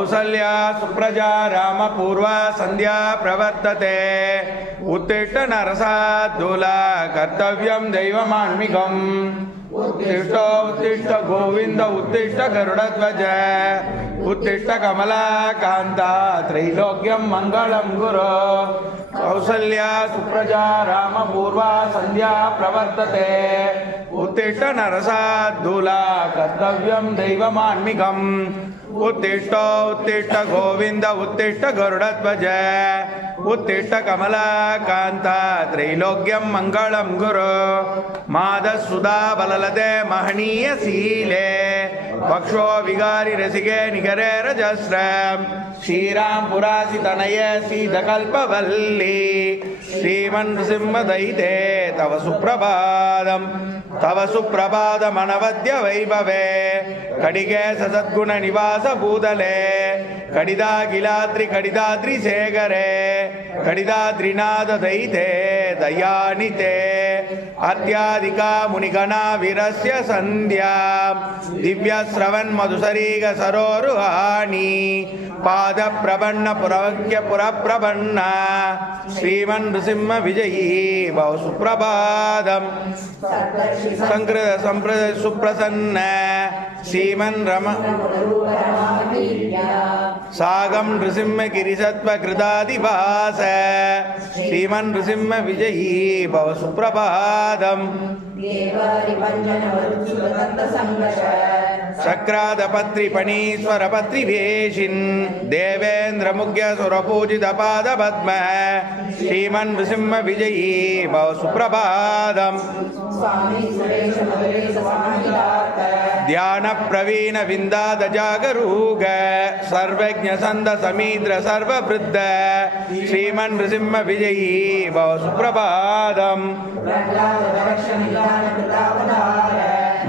కౌసల్యా సుప్రజా రామ పూర్వ సంధ్యా ప్రవర్తతే. ఉత్తిష్ట నరసాద్దుల కర్తవ్యం దైవమాన్మికం. ఉత్తిష్ట ఉత్తిష్ట గోవింద ఉత్తిష్ట గరుడధ్వజ. ఉత్తిష్ట కమలాకాంత త్రైలోక్యం మంగళం గురు. కౌసల్య సుప్రజా రామ పూర్వ సంధ్యా ప్రవర్తతే. ఉత్తిష్ట నరసాద్దుల కర్తవ్యం దైవమాన్మికం. उत्तिष्ठ उत्तिष्ठ गोविन्द उत्तिष्ठ गरुडध्वज उत्तिष्ठ कमलाकान्ता त्रैलोक्यं मङ्गलं गुरु मादसुधा बललते महनीयशीले वक्षो विगारि रसिके निकरे रजस्र श्रीराम्पुरासितनये सीतकल्पवल्ली श्रीमन्नृसिंहदयिते तव सुप्रभातम् तव सुप्रभातमनवद्य वैभवे कडिगे सद्गुणनिवास ಕೂದಲೆ ಕಡಿದಾಗಿಲಾದ್ರಿ ಕಡಿದಾದ್ರಿ ಸೇಗರೆ ಕಡಿದಾದ್ರಿನಾದ ದೈತೆ ದಯಾನಿತೇ. अत्याधिका मुनिगणा वीरस्य सन्ध्या दिव्यश्रवन् मधुसरीग सरोरुहाणि पादप्रबन्न पुरवक्य पुरप्रबन्न श्रीमन् नृसिंह विजयी भव सुप्रभातम् संकृत संप्रद सुप्रसन्न श्रीमन् रम सागं नृसिंह गिरिसत्व ಪಾದಂ சக்ராத பத்ரி பணீஸ்வர பத்ரி வேஷின் தேவேந்திர முக்கிய சுரபூஜித பாத பத்ம ஸ்ரீமன் விசிம்ம விஜயி பவ சுப்பிரபாதம் सर्वज्ञ सन्द समीन्द्र सर्ववृद्ध श्रीमन् नृसिंह विजयी भव सुप्रभातम्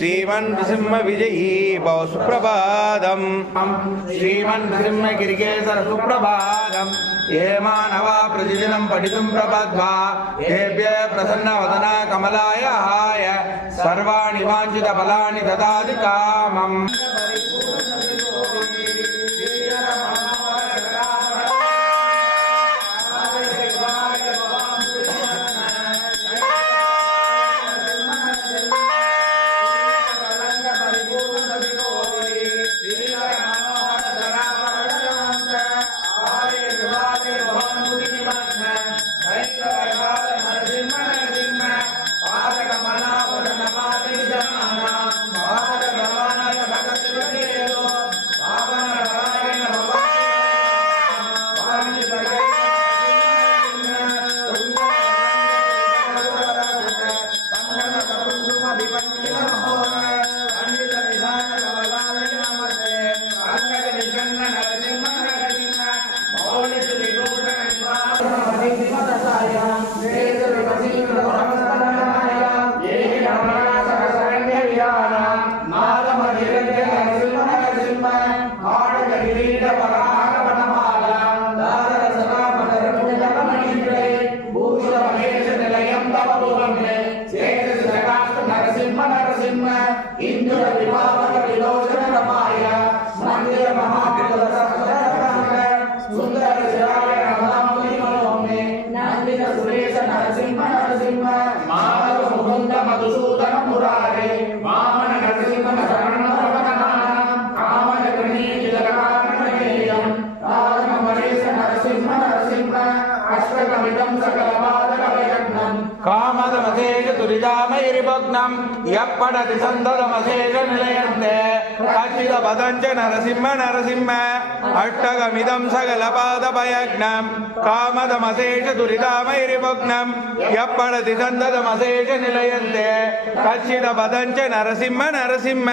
శ్రీమన్సింహ విజయీ భవ సుప్రభాతం. శ్రీమన్సింహ గిరికేశర సుప్రభాతం. ఏ మానవా ప్రతిదినం పఠితుం ప్రపద్వా ఏభ్య ప్రసన్న వదన కమలాయ హాయ. సర్వాణి వాంఛిత ఫలాని దదాది కామం. துரிதாமசேக துரிதாமயிரிபக்னம் எப்படதி சந்ததமசேக நிலையந்தே. அச்சித பதஞ்ச நரசிம்ம நரசிம்ம. அட்டகமிதம் சகல பாத பயக்னம் காமதமசேஷ துரிதாமயிரிபக்னம் எப்படதி சந்ததமசேஷ நிலையந்தே. கச்சித பதஞ்ச நரசிம்ம நரசிம்ம.